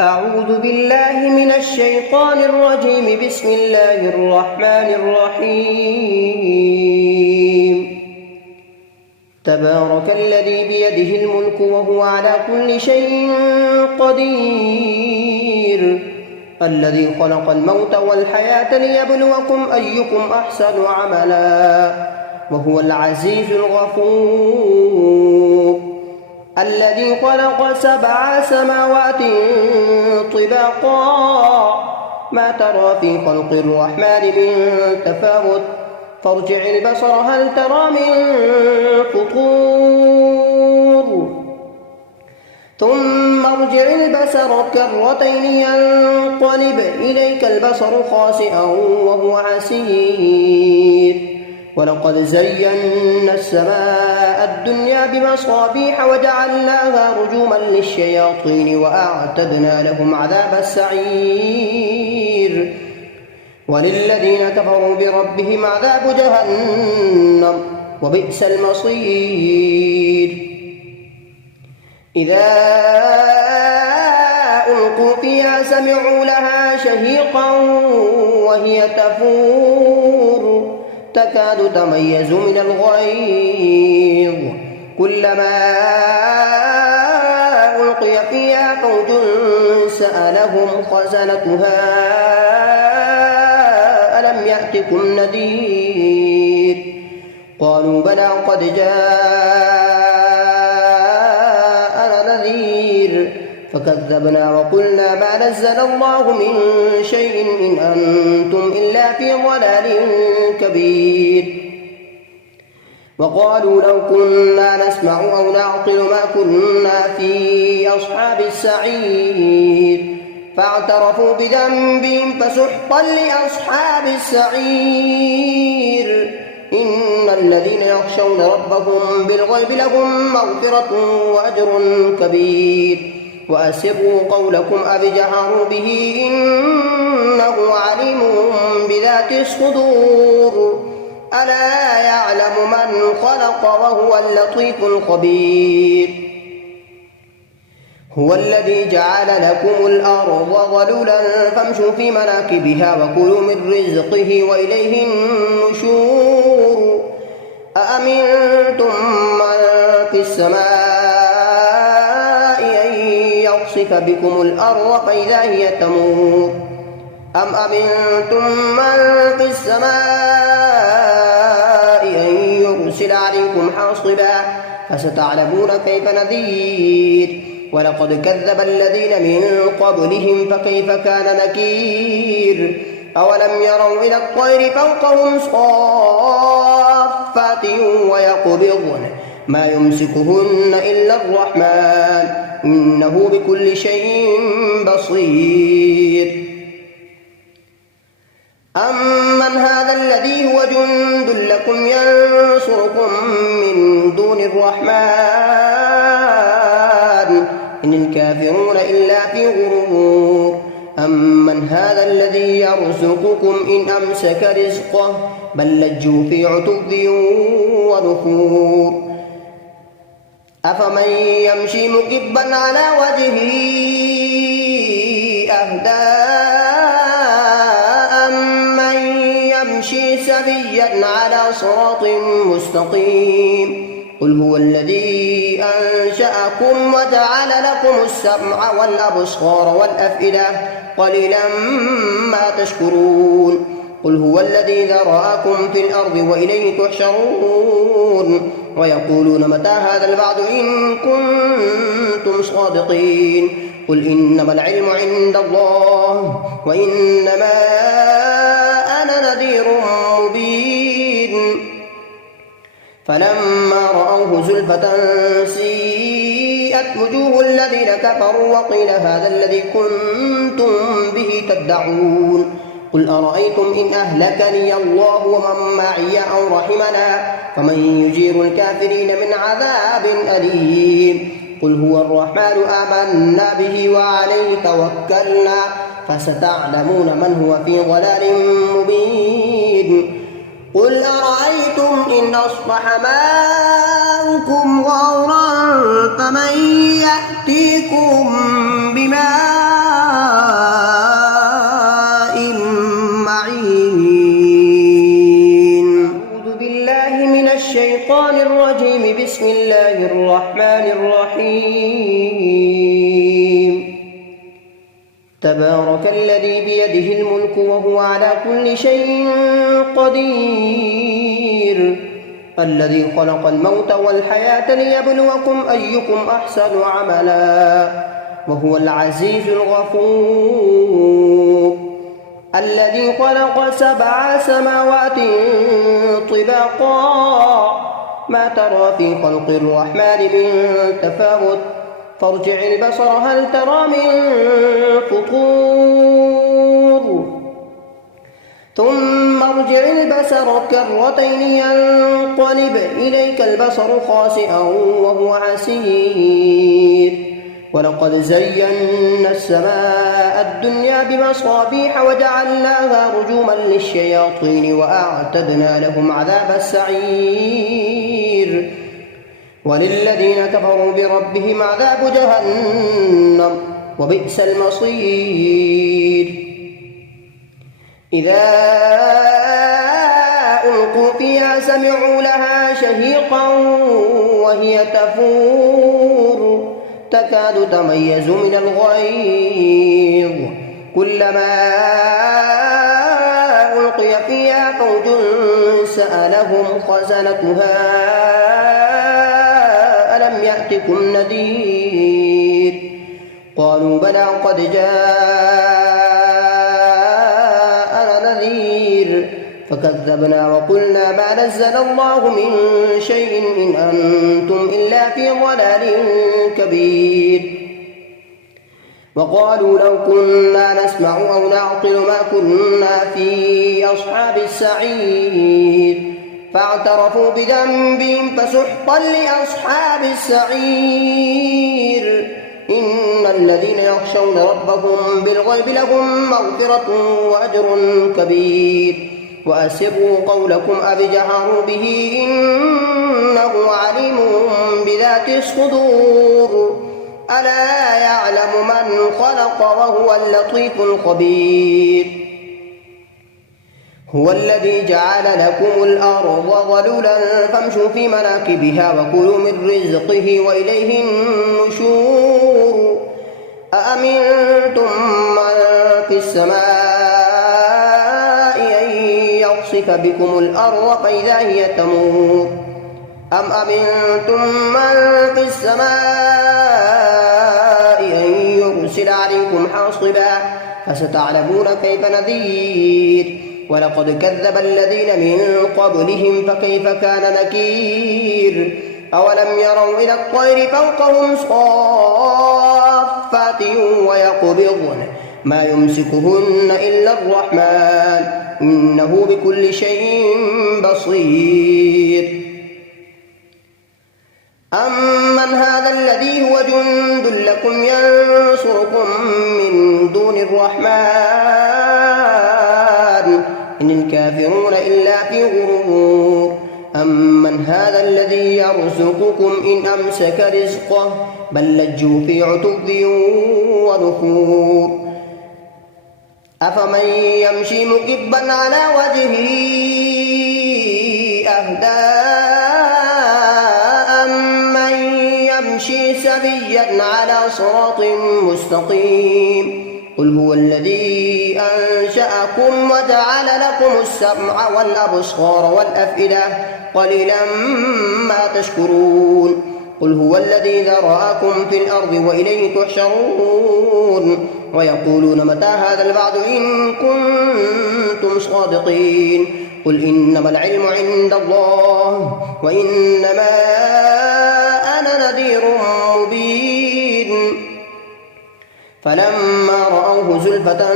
أعوذ بالله من الشيطان الرجيم. بسم الله الرحمن الرحيم. تبارك الذي بيده الملك وهو على كل شيء قدير، الذي خلق الموت والحياة ليبلوكم أيكم أحسن عملا، وهو العزيز الغفور. الذي خلق 7 سماوات طباقا، ما ترى في خلق الرحمن من تفاوت، فارجع البصر هل ترى من فطور، ثم ارجع البصر كرتين ينقلب إليك البصر خاسئا وهو حسير. ولقد زينا السماء الدنيا بمصابيح وجعلناها رجوما للشياطين وأعتدنا لهم عذاب السعير. وللذين كفروا بربهم عذاب جهنم وبئس المصير. إذا ألقوا فيها سمعوا لها شهيقا وهي تفور، تكاد تميز من الغيظ، كلما ألقي فيها فوج سألهم خزنتها ألم يأتكم نذير، قالوا بلى قد جاءنا نذير، فكذبنا وقلنا ما نزل الله من شيء إن أنتم إلا في ضلال كبير. وقالوا لو كنا نسمع أو نعقل ما كنا في أصحاب السعير، فاعترفوا بذنبهم فسحقا لأصحاب السعير. إن الذين يخشون ربهم بالغيب لهم مغفرة وأجر كبير. وأسروا قولكم أو اجهروا به إنه عليم بذات الصدور. ألا يعلم من خلق وهو اللطيف الخبير. هو الذي جعل لكم الأرض ظلولا فامشوا في مناكبها وكلوا من رزقه وإليه النشور. أأمنتم من في السماء أن يخسف بكم الأرض فإذا هي تمور، أم أمنتم من في السماء أن يرسل عليكم حاصبا، فستعلمون كيف نذير. ولقد كذب الذين من قبلهم فكيف كان نكير. أولم يروا إلى الطير فوقهم صافات ويقبضن ما يمسكهن إلا الرحمن إنه بكل شيء بصير. أمن هذا الذي هو جند لكم ينصركم من دون الرحمن إن الكافرون إلا في غرور. أمن هذا الذي يرزقكم إن أمسك رزقه بل لجوا في عتو ونفور. أفمن يمشي مكبا على وجهه أهدى أمن يمشي سويا على صراط مستقيم. قل هو الذي أنشأكم وجعل لكم السمع والأبصار والأفئدة قليلا ما تشكرون. قل هو الذي ذرأكم في الأرض وإليه تحشرون. ويقولون متى هذا الوعد إن كنتم صادقين. قل إنما العلم عند الله وإنما أنا نذير مبين. فلما رأوه زلفة سيئت وجوه الذين كفروا وقيل هذا الذي كنتم به تدعون. قل أرأيتم إن أهلكني الله ومن معي أو رحمنا فمن يجير الكافرين من عذاب أليم. قل هو الرحمن آمنا به وعليه توكلنا فستعلمون من هو في ضلال مبين. قل أرأيتم إن أصبح ماؤكم غورا فمن يأتيكم بماء تبارك الذي بيده الملك وهو على كل شيء قدير الذي خلق الموت والحياة ليبلوكم أيكم أحسن عملا وهو العزيز الغفور الذي خلق 7 سماوات طباقا ما ترى في خلق الرحمن من تفاوت فارجع البصر هل ترى من فطور ثم ارجع البصر كرتين ينقلب إليك البصر خاسئا وهو حسير ولقد زينا السماء الدنيا بمصابيح وجعلناها رجوما للشياطين وأعتدنا لهم عذاب السعير وللذين كفروا بربهم عذاب جهنم وبئس المصير إذا ألقوا فيها سمعوا لها شهيقا وهي تفور تكاد تميز من الغيظ كلما ألقي فيها فوج سألهم خزنتها ألم يأتكم نذير قالوا بلى قد جاءنا نذير فكذبنا وقلنا ما نزل الله من شيء إن أنتم إلا في ضلال كبير وقالوا لو كنا نسمع أو نعقل ما كنا في أصحاب السعير فاعترفوا بذنبهم فسحقا لأصحاب السعير إن الذين يخشون ربهم بالغيب لهم مغفرة وأجر كبير وأسروا قولكم أو اجهروا به إنه عليم بذات الصدور ألا يعلم من خلق وهو اللطيف الخبير هو الذي جعل لكم الأرض ظلولا فامشوا في مناكبها وكلوا من رزقه وإليه النشور أأمنتم من في السماء أن يخسف بكم الأرض فإذا هي تمور أم أمنتم من في السماء أن يرسل عليكم حاصبا فستعلمون كيف نذير ولقد كذب الذين من قبلهم فكيف كان نكير أولم يروا إلى الطير فوقهم صافات ويقبضن ما يمسكهن إلا الرحمن إنه بكل شيء بصير أمن هذا الذي هو جند لكم ينصركم من دون الرحمن إن الكافرون إلا في غرور أمن هذا الذي يرزقكم إن أمسك رزقه بل لجوا في عتب ونفور أفمن يمشي مكبا على وجهه أهدى أمن يمشي سويا على صراط مستقيم قل هو الذي أنشأكم وجعل لكم السمع والأبصار والأفئدة قليلا ما تشكرون قل هو الذي ذرأكم في الأرض وإليه تحشرون ويقولون متى هذا الوعد إن كنتم صادقين قل إنما العلم عند الله وإنما أنا نذير مبين فلما رأوه زلفة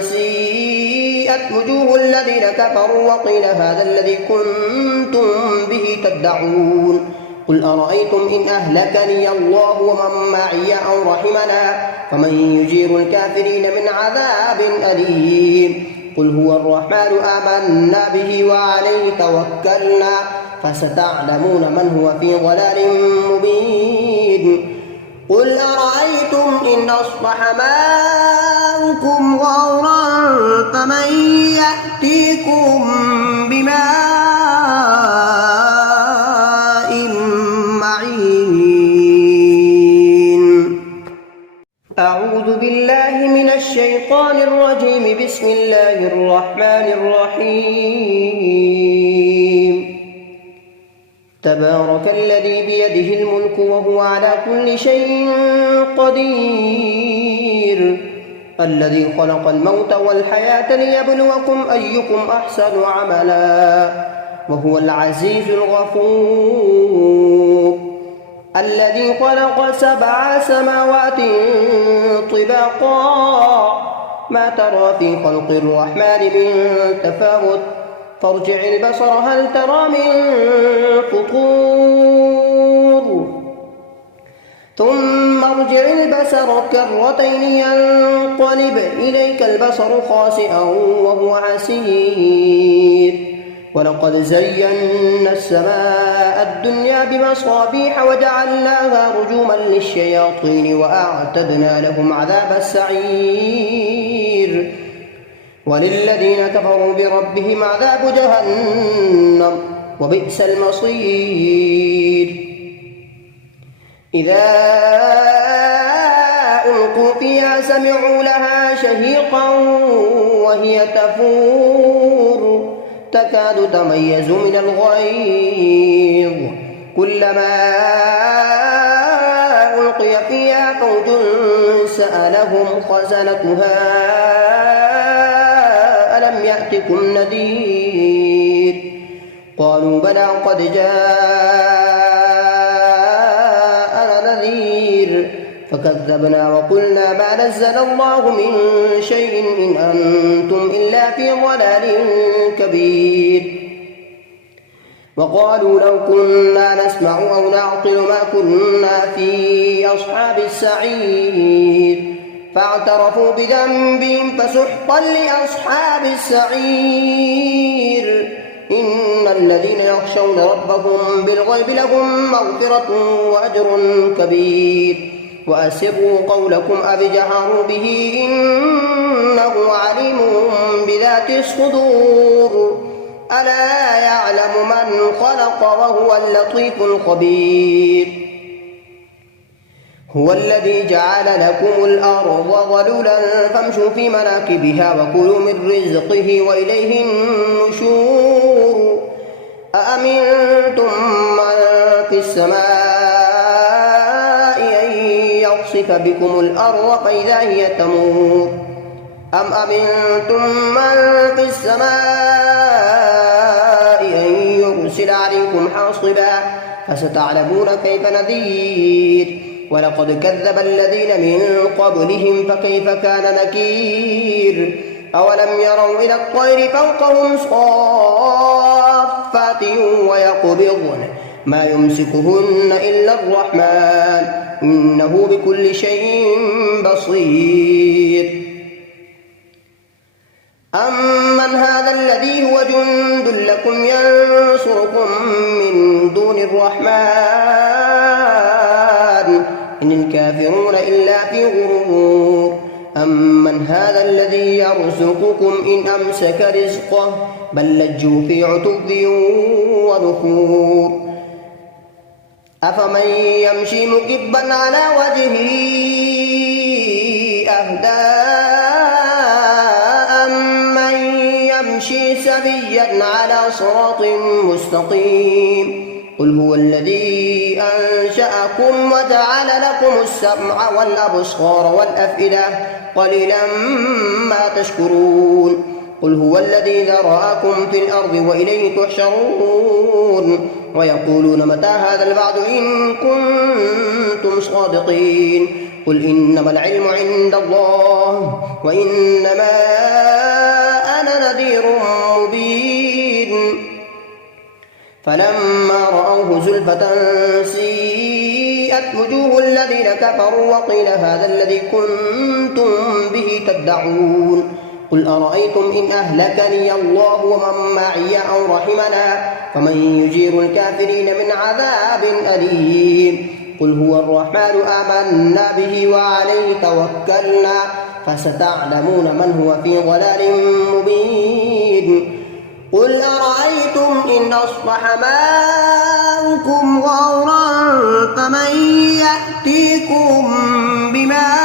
سيئت وجوه الذين كفروا وقيل هذا الذي كنتم به تدعون قل أرأيتم إن أهلكني الله ومن معي أو رحمنا فمن يجير الكافرين من عذاب أليم قل هو الرحمن آمنا به وعليه توكلنا فستعلمون من هو في ضلال مبين قل أرأيتم إن أصبح ماؤكم غورا فمن يأتيكم بماء معين أعوذ أعوذ بالله من الشيطان الرجيم. بسم الله الرحمن الرحيم. تبارك الذي بيده الملك وهو على كل شيء قدير، الذي خلق الموت والحياة ليبلوكم أيكم أحسن عملا، وهو العزيز الغفور. الذي خلق 7 سماوات طباقا، ما ترى في خلق الرحمن من تفاوت، فارجع البصر هل ترى من فطور، ثم ارجع البصر كرتين ينقلب إليك البصر خاسئا وهو حسير. ولقد زينا السماء الدنيا بمصابيح وجعلناها رجوما للشياطين وأعتدنا لهم عذاب السعير. وللذين كفروا بربهم عذاب جهنم وبئس المصير. إذا ألقوا فيها سمعوا لها شهيقا وهي تفور، تكاد تميز من الغيظ، كلما ألقي فيها فوج سألهم خزنتها ألم يأتكم نذير، قالوا بلى قد جاءنا نذير، فكذبنا وقلنا ما نزل الله من شيء إن أنتم إلا في ضلال كبير. وقالوا لو كنا نسمع أو نعقل ما كنا في أصحاب السعير، فاعترفوا بذنبهم فسحقا لأصحاب السعير. إن الذين يخشون ربهم بالغيب لهم مغفرة وأجر كبير. وأسروا قولكم أو اجهروا به إنه عليم بذات الصدور. ألا يعلم من خلق وهو اللطيف الخبير. هو الذي جعل لكم الأرض ظلولا فامشوا في مناكبها وكلوا من رزقه وإليه النشور. أأمنتم من في السماء أن يخسف بكم الأرض فإذا هي تمور، أم أمنتم من في السماء أن يرسل عليكم حاصبا، فستعلمون كيف نذير. ولقد كذب الذين من قبلهم فكيف كان نكير. أولم يروا إلى الطير فوقهم صافات ويقبضن ما يمسكهن إلا الرحمن إنه بكل شيء بصير. أمن هذا الذي هو جند لكم ينصركم من دون الرحمن إن الكافرون إلا في غرور. أمن هذا الذي يرزقكم إن أمسك رزقه بل لجوا في عتو ونفور. أفمن يمشي مكبا على وجهه أهدى أمن يمشي سويا على صراط مستقيم. قل هو الذي أنشأكم وجعل لكم السمع والأبصار والأفئدة قليلا ما تشكرون. قل هو الذي ذرأكم في الأرض وإليه تحشرون. ويقولون متى هذا الوعد إن كنتم صادقين. قل إنما العلم عند الله وإنما أنا نذير مبين. فلما رأوه زلفة سيئت وجوه الذين كفروا وقيل هذا الذي كنتم به تدعون. قل أرأيتم إن أهلكني الله ومن معي أو رحمنا فمن يجير الكافرين من عذاب أليم. قل هو الرحمن آمنا به وعليه توكلنا فستعلمون من هو في ضلال مبين. قل أرأيتم إن أصبح ماؤكم غورا فمن يأتيكم بماء